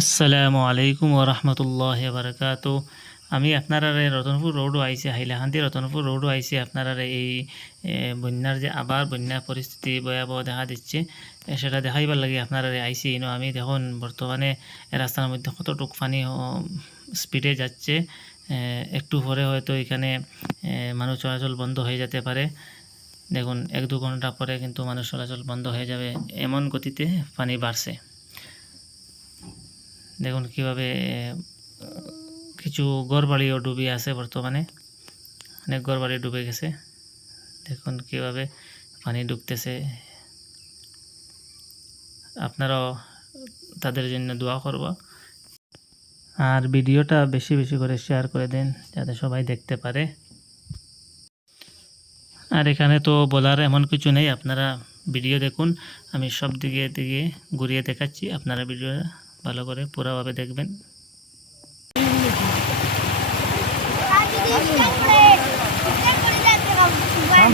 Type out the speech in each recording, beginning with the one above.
আসসালামু আলাইকুম ওরহমতুল্লাহ বারকাত আমি আপনারা রতনপুর রোডও আইসি হাইলাকান্দি রতনপুর রোডও আইসি আপনারা এই বন্যার যে আবার বন্যা পরিস্থিতি ভয়াবহ দেখা দিচ্ছে সেটা দেখাইবার লাগে আপনারা আইসি। ইনো আমি দেখুন, বর্তমানে রাস্তার মধ্যে কতটুক পানি স্পিডে যাচ্ছে একটু পরে হয়তো এখানে মানুষ চলাচল বন্ধ হয়ে যেতে পারে। দেখুন, এক দু ঘণ্টা পরে কিন্তু মানুষ চলাচল বন্ধ হয়ে যাবে, এমন গতিতে পানি বাড়ছে। দেখুন কীভাবে কিছু ঘরবাড়িও ডুবে আছে বর্তমানে। অনেক ঘরবাড়ি ডুবে গেছে। দেখুন কীভাবে পানি ডুবতেছে। আপনারাও তাদের জন্য দোয়া করব। আর ভিডিওটা বেশি বেশি করে শেয়ার করে দেন, যাতে সবাই দেখতে পারে। আর এখানে তো বলার এমন কিছু নেই, আপনারা ভিডিও দেখুন, আমি সব দিকে দিকে ঘুরিয়ে দেখাচ্ছি, আপনারা ভিডিও ভালো করে পুরোভাবে দেখবেন।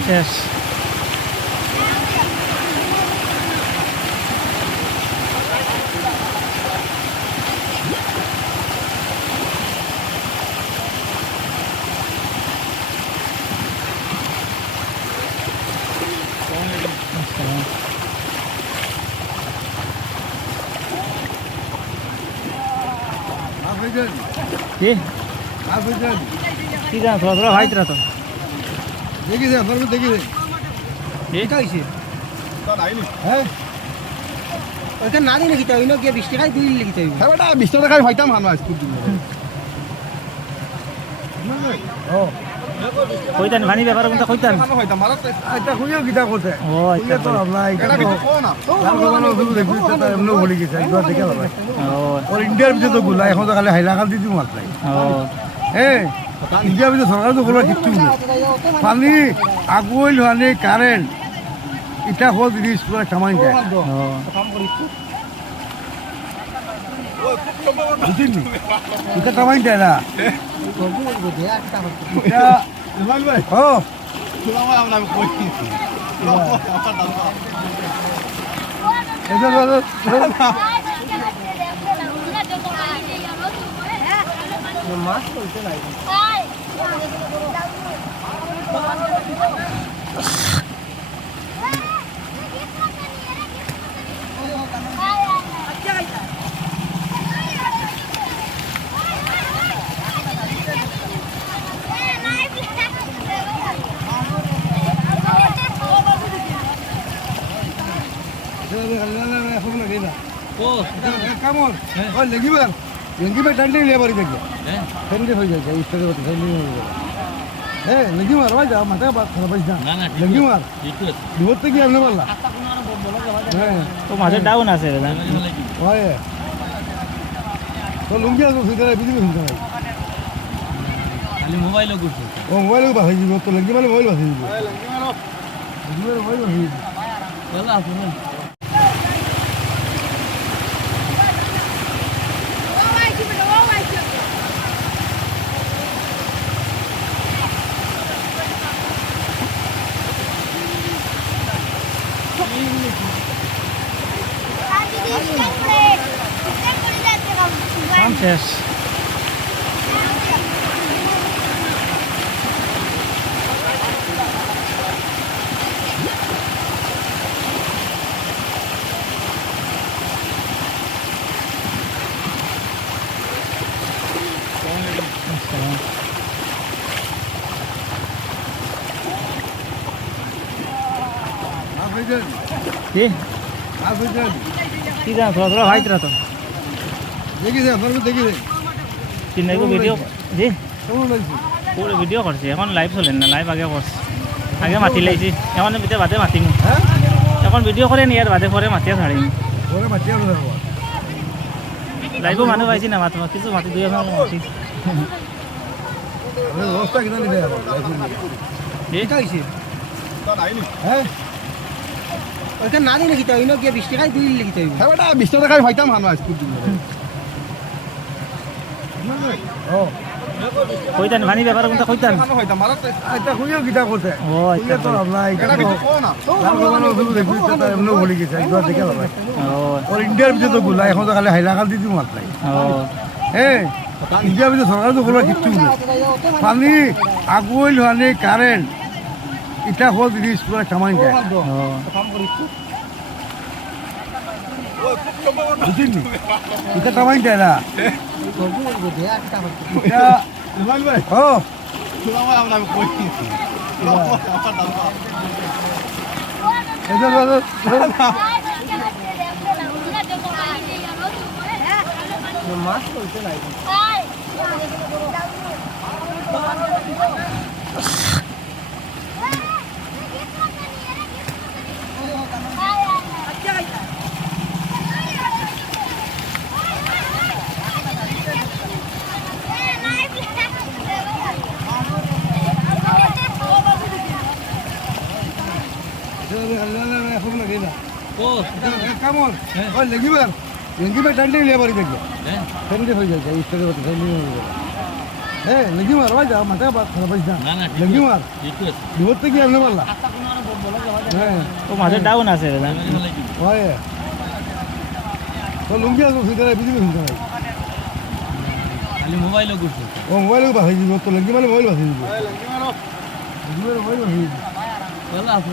শেষ। আফ্রিকান কি? কি জানো থোড়া থোড়া ভাইত রাতো দেখি দে আমার দেখি দে। এটা আইনি হ্যাঁ। ওকে না দিলে কিতা হইল গিয়ে বিশ টাকায় দুই লিখি হইব হ্যাঁ বেটা বিশ টাকা খাই ফাইতাম হানো আজকুর দিন ও। কইতান ভানি ব্যাপার কোনটা কইতান? ফাইতাম মারা এটা খুঁজেও কিতা করতে ও আচ্ছা তো আমরা এটা কো না। লাল বাগানো দেখি তো এমনি বলি গেছে একবার দেখে ভালো ও। ওর ইন্ডিয়ার ভিতরে তো গুলা এখন তো খালি হাইলাকাল দিদি মাত নাই। ও। হ্যাঁ ইন্ডিয়ার ভিতরে সরকার তো কোনো কিচ্ছু নেই পানি আগুন পানি কারেন্ট ইটা হল জিনিস পুরো কামাই যায়। ও। বুঝলি এটা কামাই যায় না। মাছ এখন লাগে না কেমন? ওই লেগিবার লেগিবার টাইমটাই লেবার দেখবে ঠান্ডি হয়ে। যায় উত্তরে হতে ঠান্ডি হয়ে যায়। হ্যাঁ লেগিমার ভাই যা মাথা খারাপ পাইছ না। বিপদ থেকে আপনি পারলা। হ্যাঁ। তো মাঝে ডাউন আছে দাদা। তো লুঙ্গি আছে সুবিধা নাই খালি মোবাইলও করছে ও দিব তো লেগি মানে মোবাইল বাঁচাই দিব মোবাইল বাঁচাই দিব আফ্রিকান কি আফ্রিকান কি জানো থোড়া থোড়া ভাইত রাতো দেখি দে চিন্নাইকো ভিডিও জি? পুরো ভিডিও করছি এখন লাইভ চলেন না লাইভ আগে করছি আগে মাতি লাইছি এখন এতিয়া বাদে মাতিম। এখন ভিডিও করে নি আর বাদে পরে মাতিয়ে ছাড়িম লাইভও মানুহ পাইছি না মাতো কিছু মাতি দুই এখন মাতি। হ্যাঁ না দিলে কিতা হইল গিয়ে বিশ টাকায় দুই লিখি হইব হ্যাঁ বেটা বিশ টাকা খাই ফাইতাম হানো কইতান পানি ব্যাপার কোনটা কইতান এটা ও আচ্ছা তো আপনার এটা তো লাল বাগানো শুধু দেখি তো এমনি বলি গেছে একবার দেখে ভালো ও ওর ইন্ডিয়ার ভিতরে তো গুলা এখন তো খালি হাইলাকাল দিতে মাত নাই ও হ্যাঁ ইন্ডিয়ার ভিতরে সরকার তো কোনো কিচ্ছু নেই পানি আগুন কারেন্ট এটা হল জিনিস পুরো কামাই যায় ও। বুঝলি এটা কামাই যায় না এটা ও এটা মাছ চলছে না এখন লাগে না কেমন? ওই লেগিবার লেগিবার টান্ডে নিয়ে বাড়ি দেখবে। ঠান্ডে হয়ে যায় ইস্টারে হতে ঠান্ডে হয়ে যায়। হ্যাঁ লেগিমার ভাই যা মাথা বাদ খারাপ হয়েছে না। বিপদ থেকে হ্যাঁ। ও ডাউন আছে দাদা। হয় তো লুঙ্গি আসব ফিটারে বিজেপি ফিটারে খালি মোবাইলও করছে ও মোবাইল বাঁচিয়ে দিব তো লেগি মানে মোবাইল বাঁচিয়ে দিব। লেগিমার মোবাইল বাঁচিয়ে দিব। বলা আছে